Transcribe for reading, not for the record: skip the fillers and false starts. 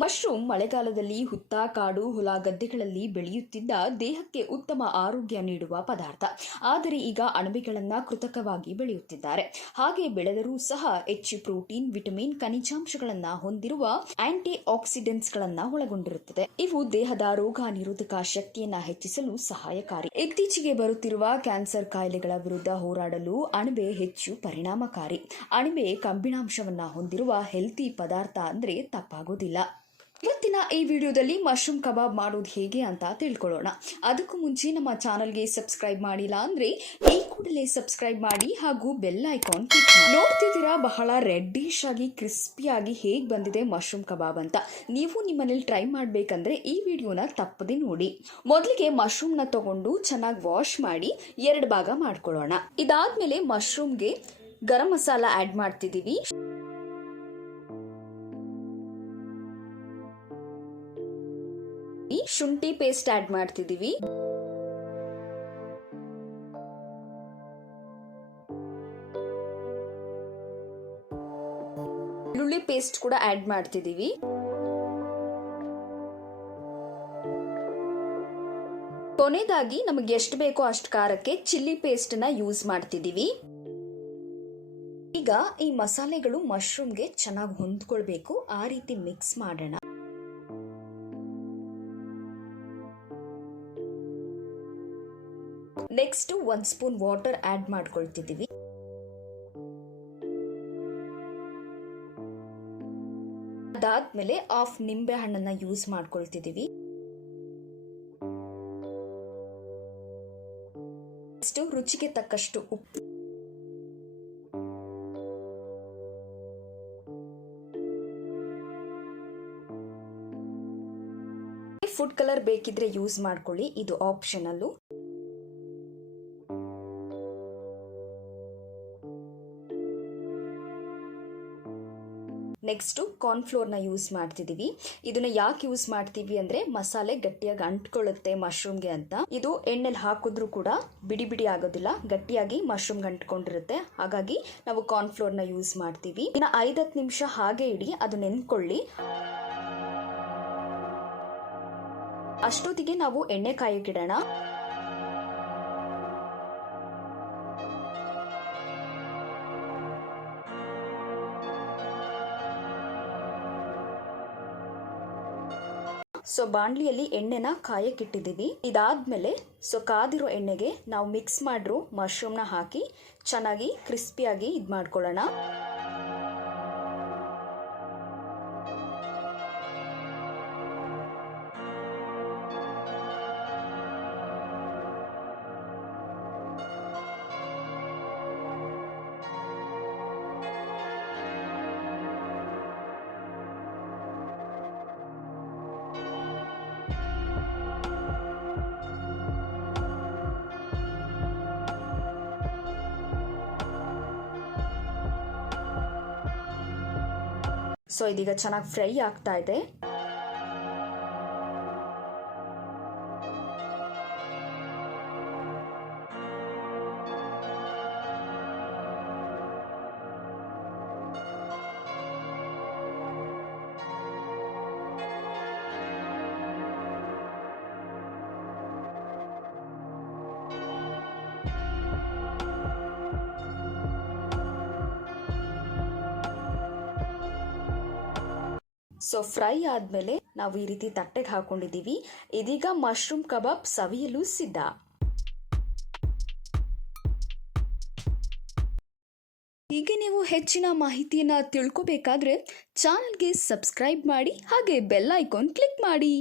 Mushroom ಮಳೆಗಾಲದಲ್ಲಿ ಹುತ್ತ, ಕಾಡು, ಹೊಲ, ಗದ್ದೆಗಳಲ್ಲಿ ಬೆಳೆಯುತ್ತಿದ್ದ ದೇಹಕ್ಕೆ ಉತ್ತಮ ಆರೋಗ್ಯ ನೀಡುವ ಪದಾರ್ಥ. ಆದರೆ ಈಗ ಅಣಬೆಗಳನ್ನು ಕೃತಕವಾಗಿ ಬೆಳೆಯುತ್ತಿದ್ದಾರೆ. ಹಾಗೆ ಬೆಳೆದರೂ ಸಹ ಹೆಚ್ಚು ಪ್ರೋಟೀನ್, ವಿಟಮಿನ್, ಖನಿಜಾಂಶಗಳನ್ನು ಹೊಂದಿರುವ ಆಂಟಿ ಆಕ್ಸಿಡೆಂಟ್ಸ್ಗಳನ್ನು ಒಳಗೊಂಡಿರುತ್ತದೆ. ಇವು ದೇಹದ ರೋಗ ನಿರೋಧಕ ಶಕ್ತಿಯನ್ನು ಹೆಚ್ಚಿಸಲು ಸಹಾಯಕಾರಿ. ಇತ್ತೀಚೆಗೆ ಬರುತ್ತಿರುವ ಕ್ಯಾನ್ಸರ್ ಕಾಯಿಲೆಗಳ ವಿರುದ್ಧ ಹೋರಾಡಲು ಅಣಬೆ ಹೆಚ್ಚು ಪರಿಣಾಮಕಾರಿ. ಅಣಬೆ ಕಬ್ಬಿಣಾಂಶವನ್ನು ಹೊಂದಿರುವ ಹೆಲ್ತಿ ಪದಾರ್ಥ ಅಂದ್ರೆ ತಪ್ಪಾಗೋದಿಲ್ಲ. ಇವತ್ತಿನ ಈ ವಿಡಿಯೋದಲ್ಲಿ ಮಶ್ರೂಮ್ ಕಬಾಬ್ ಮಾಡೋದು ಹೇಗೆ ಅಂತ ತಿಳ್ಕೊಳ್ಳೋಣ. ಅದಕ್ಕೂ ಮುಂಚೆ ನಮ್ಮ ಚಾನಲ್ಗೆ ಸಬ್ಸ್ಕ್ರೈಬ್ ಮಾಡಿಲ್ಲ ಅಂದ್ರೆ ಈ ಕೂಡಲೇ ಸಬ್ಸ್ಕ್ರೈಬ್ ಮಾಡಿ ಹಾಗೂ ಬೆಲ್ ಐಕಾನ್ ಕ್ಲಿಕ್ ಮಾಡಿ. ನೋಡ್ತಿದ್ದೀರಾ, ಬಹಳ ರೆಡ್ಡಿಶ್ ಆಗಿ ಕ್ರಿಸ್ಪಿಯಾಗಿ ಹೇಗೆ ಬಂದಿದೆ ಮಶ್ರೂಮ್ ಕಬಾಬ್ ಅಂತ. ನೀವು ನಿಮ್ಮನೇಲಿ ಟ್ರೈ ಮಾಡಬೇಕಂದ್ರೆ ಈ ವಿಡಿಯೋನ ತಪ್ಪದೆ ನೋಡಿ. ಮೊದಲಿಗೆ ಮಶ್ರೂಮ್ನ ತಗೊಂಡು ಚೆನ್ನಾಗಿ ವಾಶ್ ಮಾಡಿ 2 ಭಾಗ ಮಾಡ್ಕೊಳ್ಳೋಣ. ಇದಾದ್ಮೇಲೆ ಮಶ್ರೂಮ್ಗೆ ಗರಂ ಮಸಾಲ ಆಡ್ ಮಾಡ್ತಿದ್ದೀವಿ. ಶುಂಠಿ ಪೇಸ್ಟ್ ಆಡ್ ಮಾಡ್ತಿದ್ದೀವಿ. ಬೆಳ್ಳುಳ್ಳಿ ಪೇಸ್ಟ್ ಕೂಡ ಆಡ್ ಮಾಡ್ತಿದ್ದೀವಿ. ಕೊನೆಯದಾಗಿ ನಮಗೆ ಎಷ್ಟು ಬೇಕೋ ಅಷ್ಟು ಖಾರಕ್ಕೆ ಚಿಲ್ಲಿ ಪೇಸ್ಟ್ ನ ಯೂಸ್ ಮಾಡ್ತಿದ್ದೀವಿ. ಈಗ ಈ ಮಸಾಲೆಗಳು ಮಶ್ರೂಮ್ಗೆ ಚೆನ್ನಾಗಿ ಹೊಂದ್ಕೊಳ್ಬೇಕು, ಆ ರೀತಿ ಮಿಕ್ಸ್ ಮಾಡೋಣ. ನೆಕ್ಸ್ಟ್ 1 ಸ್ಪೂನ್ ವಾಟರ್ ಆಡ್ ಮಾಡ್ಕೊಳ್ತಿದ್ದೀವಿ. ಅದಾದ್ಮೇಲೆ 1/2 ನಿಂಬೆ ಹಣ್ಣನ್ನ ಯೂಸ್ ಮಾಡ್ಕೊಳ್ತಿದ್ದೀವಿ. ರುಚಿಗೆ ತಕ್ಕಷ್ಟು ಉಪ್ಪು, ಫುಡ್ ಕಲರ್ ಬೇಕಿದ್ರೆ ಯೂಸ್ ಮಾಡ್ಕೊಳ್ಳಿ, ಇದು ಆಪ್ಷನಲ್. ನೆಕ್ಸ್ಟ್ ಕಾರ್ನ್ ಫ್ಲೋರ್ ನ ಯೂಸ್ ಮಾಡ್ತಿದೀವಿ. ಇದನ್ನ ಯಾಕೆ ಯೂಸ್ ಮಾಡ್ತೀವಿ ಅಂದ್ರೆ ಮಸಾಲೆ ಗಟ್ಟಿಯಾಗಿ ಅಂಟ್ಕೊಳ್ಳುತ್ತೆ ಮಶ್ರೂಮ್ಗೆ ಅಂತ. ಇದು ಎಣ್ಣೆಲಿ ಹಾಕಿದ್ರು ಕೂಡ ಬಿಡಿ ಬಿಡಿ ಆಗೋದಿಲ್ಲ, ಗಟ್ಟಿಯಾಗಿ ಮಶ್ರೂಮ್ಗೆ ಅಂಟ್ಕೊಂಡಿರುತ್ತೆ. ಹಾಗಾಗಿ ನಾವು ಕಾರ್ನ್ ಫ್ಲೋರ್ ನ ಯೂಸ್ ಮಾಡ್ತೀವಿ. ಇನ್ನು 5-10 ನಿಮಿಷ ಹಾಗೆ ಇಡಿ, ಅದು ನೆನ್ಕೊಳ್ಳಿ. ಅಷ್ಟೊತ್ತಿಗೆ ನಾವು ಎಣ್ಣೆ ಕಾಯಕ್ಕಿಡೋಣ. ಬಾಂಡ್ಲಿಯಲ್ಲಿ ಎಣ್ಣೆನ ಕಾಯಕ್ಕಿಟ್ಟಿದ್ದೀವಿ. ಇದಾದ್ಮೇಲೆ ಕಾದಿರೋ ಎಣ್ಣೆಗೆ ನಾವು ಮಿಕ್ಸ್ ಮಾಡಿರೋ ಮಶ್ರೂಮ್ನ ಹಾಕಿ ಚೆನ್ನಾಗಿ ಕ್ರಿಸ್ಪಿಯಾಗಿ ಇದು ಮಾಡ್ಕೊಳ್ಳೋಣ. ಇದೀಗ ಚೆನ್ನಾಗಿ ಫ್ರೈ ಆಗ್ತಾ ಇದೆ. ಫ್ರೈ ಆದ್ಮೇಲೆ ನಾವು ಈ ರೀತಿ ತಟ್ಟೆಗೆ ಹಾಕೊಂಡಿದ್ದೀವಿ. ಇದೀಗ ಮಶ್ರೂಮ್ ಕಬಾಬ್ ಸವಿಯಲು ಸಿದ್ಧ. ಹೀಗೆ ನೀವು ಹೆಚ್ಚಿನ ಮಾಹಿತಿಯನ್ನ ತಿಳ್ಕೋಬೇಕಾದ್ರೆ ಚಾನಲ್ಗೆ ಸಬ್ಸ್ಕ್ರೈಬ್ ಮಾಡಿ ಹಾಗೆ ಬೆಲ್ ಐಕಾನ್ ಕ್ಲಿಕ್ ಮಾಡಿ.